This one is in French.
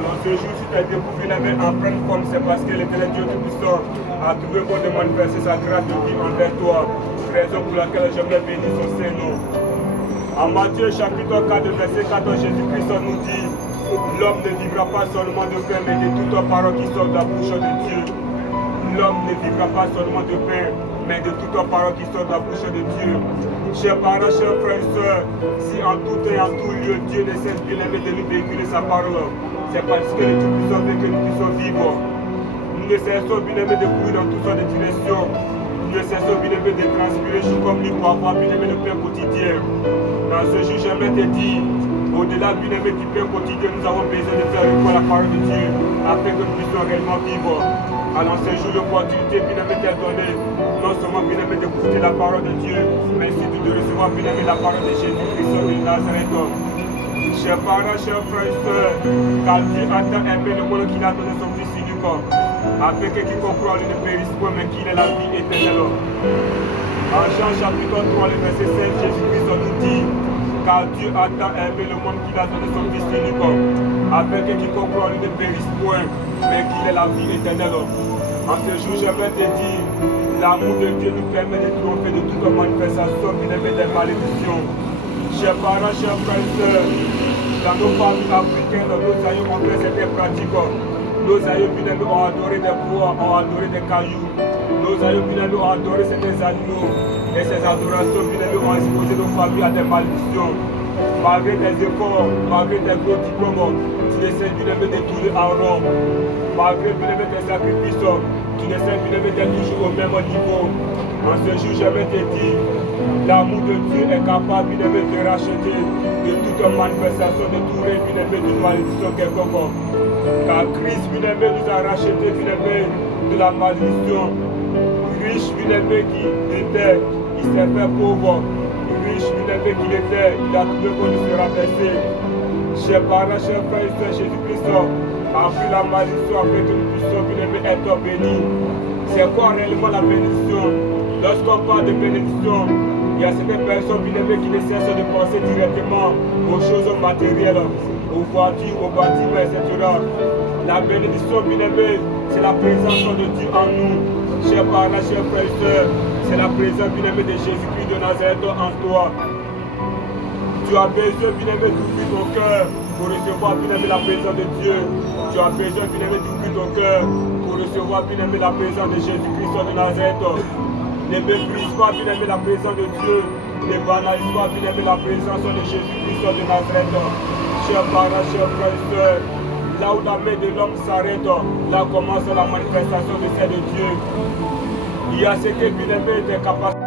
Alors ce jour, si tu as découvert bien-aimé en pleine forme, c'est parce que l'Éternel Dieu Tout-Puissant a trouvé bon de manifester sa grâce de vie envers toi. Raison pour laquelle j'aimerais bénir son Saint-Nom. En Matthieu chapitre 4, verset 14, Jésus-Christ nous dit: l'homme ne vivra pas seulement de pain, mais de toute parole qui sort de la bouche de Dieu. L'homme ne vivra pas seulement de pain, mais de toute parole qui sort de la bouche de Dieu. Chers parents, chers frères et sœurs, si en tout temps et en tout lieu, Dieu ne cesse bien aimé de nous véhiculer sa parole, c'est parce que le Tout-Puissant veut que nous puissions vivre. Nous ne cessons bien aimé de courir dans toutes sortes de directions. Nous ne cessons bien aimé de transpirer comme lui pour avoir bien aimé le pain quotidien. Dans ce jour, j'aimerais te dire, au-delà bien aimé du pain quotidien, nous avons besoin de faire recours à la parole de Dieu afin que nous puissions réellement vivre. Alors ce jour, l'opportunité bien aimé t'est donnée, non seulement bien aimé d'écouter la parole de Dieu, mais surtout de recevoir bien aimé la parole de Jésus-Christ de Nazareth. Chers parents, chers frères et sœurs, car Dieu a tant aimé le monde qu'il a donné son Fils unique, afin que quiconque croit en lui ne périsse point, mais qu'il ait la vie éternelle. En Jean chapitre 3, le verset 5, Jésus-Christ nous dit: car Dieu a tant aimé le monde qu'il a donné son Fils unique, afin que quiconque croit en lui ne périsse point, mais qu'il ait la vie éternelle. En ce jour, j'aimerais te dire, l'amour de Dieu nous permet de triompher de toute manifestation qui n'est des malédictions. Chers parents, chers frères et sœurs, dans nos familles africaines, nos aïeux ont fait certaines pratiques. Nos aïeux bien-aimés ont adoré des bois, ont adoré des cailloux. Nos aïeux bien-aimés ont adoré certains animaux. Et ces adorations bien-aimées ont exposé nos familles à des malédictions. Malgré tes efforts, malgré tes gros diplômes, tu essaies bien-aimé de tourner en rond. Malgré bien-aimé tes sacrifices, tu essaies bien-aimé d'être toujours au même niveau. En ce jour, j'aimerais te dire, l'amour de Dieu est capable bien-aimé de racheter de toute manifestation, de tout bien-aimé d'une malédiction quelconque. Car Christ bien-aimé nous a racheté bien-aimé de la malédiction. Riche bien-aimé qui était, il s'est fait pauvre. Riche bien-aimé qu'il était, il a trouvé qu'on nous sera versé. Chers parents, chers frères et sœurs, Jésus-Christ a pris la malédiction afin que nous puissions bien-aimé être bénis. C'est quoi réellement la bénédiction? Lorsqu'on parle de bénédiction, il y a certaines personnes bien-aimées qui ne cessent de penser directement aux choses matérielles, aux voitures, aux bâtiments, etc. La bénédiction bien-aimée, c'est la présence de Dieu en nous. Chers parents, chers frères et sœurs, c'est la présence bien-aimée de Jésus-Christ de Nazareth en toi. Tu as besoin bien-aimé d'ouvrir ton cœur pour recevoir bien-aimé la présence de Dieu. Tu as besoin bien-aimé d'ouvrir ton cœur pour recevoir bien-aimé la présence de Jésus-Christ de Nazareth. Ne méprise pas bien-aimé la présence de Dieu. Ne banalise pas bien-aimé la présence de Jésus-Christ de Nazareth. Chers parents, chers frères et sœurs, là où la main de l'homme s'arrête, là commence la manifestation de celle de Dieu. Il y a ce que bien-aimé est capable.